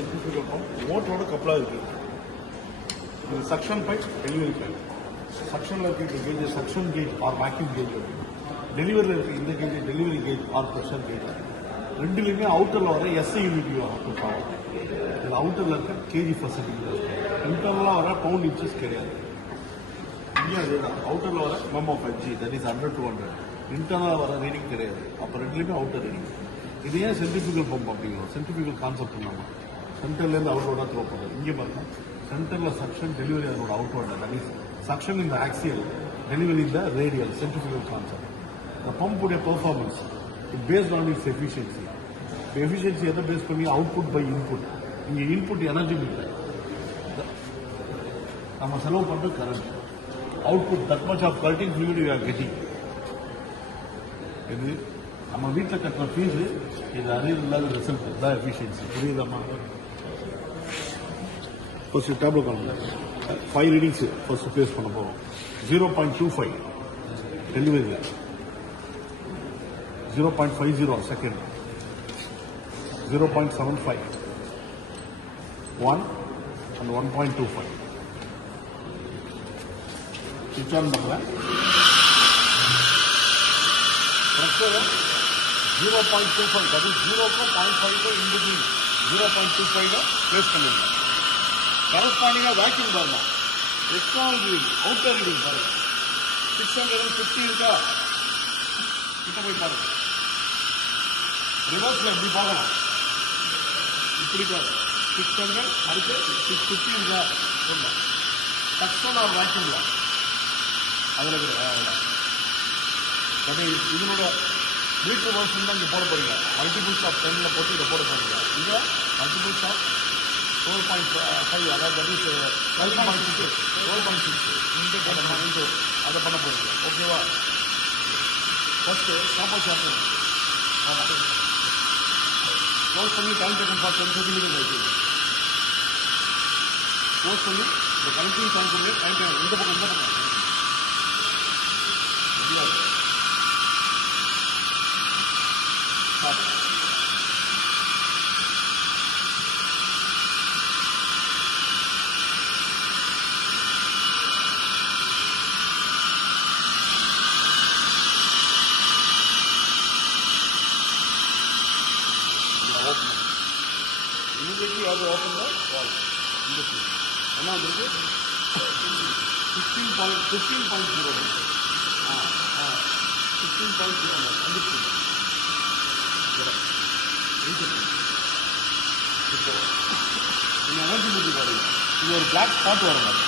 Centrifugal pump மோட்டரோட கப்பலாக இருக்குது. இது சக்ஷன் பைப், டெலிவரி பைப். சக்ஷனில் இருக்கிற gauge suction gauge or vacuum gauge இருக்குது. டெலிவரியில் இருக்கிற இந்த gauge delivery gauge or pressure gauge. ரெண்டுலேயுமே அவுட்டரில் வர எஸ்ஐ யூனிட் ஆகும். இது அவுட்டரில் இருக்க கேஜி ஃபெசிலிட்டி. இன்டர்னலாக வர பவுண்ட் இன்ச்சஸ் கிடையாது. இங்கே அதே தான். அவுட்டரில் வர MM5G, தட் இஸ் 100-200. இன்டர்னலாக வர ரீடிங் கிடையாது. அப்போ ரெண்டுலேயுமே அவுட்டர் ரீடிங். இது ஏன் சென்ட்ரிஃபியூகல் பம்ப் அப்படிங்கிறோம்? சென்ட்ரிஃபியூகல் கான்செப்ட் இல்லாமல் சென்டர்லேருந்து அவுட்வர்டாக த்ரோ பண்ணுறது. இங்கே பாருங்க, சென்டரில் சக்ஷன், டெலிவரி அதோட அவுட்வர்டாக. தட் இஸ் சக்ஷன் இந்த ஆக்சியல், டெலிவரி இந்த ரேடியல். Centrifugal concept. இந்த பம்புடைய performance it based on its efficiency. Efficiency எதை பேஸ் பண்ணி? Output by input. இங்கே இன்புட் எனர்ஜி இல்லை, நம்ம செலவு பண்ணுறது current. Output that much of கரண்டிங் ஃப்ளூயிட் யூ ஆர் கெட்டிங். இது நம்ம வீட்டில் கட்டுற ஃபீஸு, இது அறிவு இல்லாத ரிசல்ட் தான் எஃபிஷியன்சி. புரியுதாம்மா? ஃபர்ஸ்ட் டேப்லெட் பண்ணுங்க. 5 ரீடிங்ஸ் ஃபர்ஸ்ட் பேஸ் பண்ண போகிறோம். 0.25 டெலிவரியில், 0.50 செகண்ட், 0.75, 1 and 1.25. ஸ்விட்ச் ஆன் பண்ணுறேன். ப்ரெஷரை 0.25, that is 0.5 in between 0.25 place பண்ணிருங்க. கரஸ்பாண்டிங்காக வேக்யூம் வரணும். எக்ஸ்டர்னல் ரீடிங், அவுட்டர் ரீடிங் பாருங்க. 650 இருக்கா? கிட்ட போய் பாருங்க. ரிவர்ஸில் எப்படி பார்க்கலாம்? இப்படி பாருங்க. 600 அடுத்து 650 இருக்கா? சொல்லலாம். டக்ஸன் ஆர் வேக்யூம்ல அதில் இருக்கிற இதனோட மீட்டர் வருஷன் தான் இங்கே போட போறீங்க. மல்டிபிள்ஸ் ஆஃப் 10 போட்டு இதை போட போறீங்க. இங்கே மல்டிபிள்ஸ் ஆஃப் 12.5, அதாவது தட் இஸ் 12.6 இன்ட்டு அதை பண்ண போறீங்க. ஓகேவா? ஃபர்ஸ்ட் ஸ்டாப்பர் சாப்பிடுங்க. க்ளோஸ் பண்ணி டைம் டேக்கன் ஃபார் 10 செகண்ட் வச்சுருங்க. க்ளோஸ் பண்ணி இந்த கனெக்டிங் டைம் பண்ணி டைம் டேக்கன் இந்த பக்கம் immediately you have to open the valve in the field. And now there is 15.0. 15.0. இப்போ நீங்கள் எனர்ஜி மூட்டி பாருங்க. இது ஒரு பிளாக் ஸ்பாட் வர மாதிரி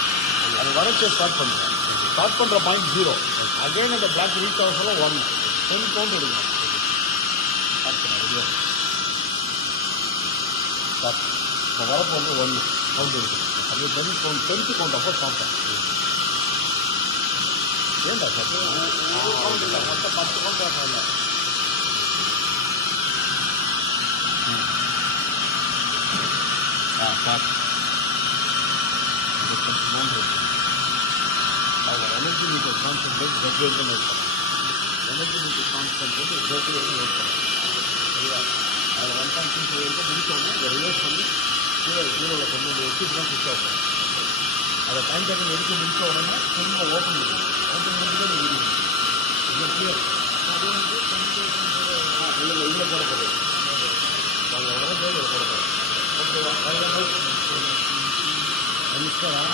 அதை வரைச்சே ஸ்டார்ட் பண்ணுங்க. ஸ்டார்ட் பண்ணுற பாயிண்ட் 0. அகைன் அந்த பிளாக் ரீச் ஆக சொல்ல 1 10 கவுண்ட் எடுக்கணும். ஸ்டார்ட் பண்ண ரெடியாக ஸ்டார்ட். இப்போ வரப்போ வந்து 1 கவுண்ட் எடுக்கணும். அது 10 கவுண்ட் 10th கவுண்ட் அப்போ ஸ்டார்ட் பண்ணணும். ஏன்டா சார் கவுண்ட் இல்லை, மொத்தம் 10 கவுண்ட் வரல. ஸ்டார்ட். அதில் energy meter concentrate regulator note பண்ணணும். Energy meter concentrate regulator note பண்ணணும். சரியா? அதில் 1.2 வரைக்கும் முடிச்சோடனே இதை ரிவர்ஸ் பண்ணி 0வில் கொண்டு வந்து வச்சு தான் சுவிட்ச் ஆஃப் பண்ணணும். அதை டைம் டேக்கன் எடுத்து முடிச்ச உடனே திரும்ப ஓப்பன் பண்ணுங்க. ஓப்பன் பண்ணிட்டு தான் வீடியோ இது கிளியர். இல்லை இதில் போடப்படுது. அதில் உடனே போடப்படுது. ஓகேவா? நமஸ்காரம்.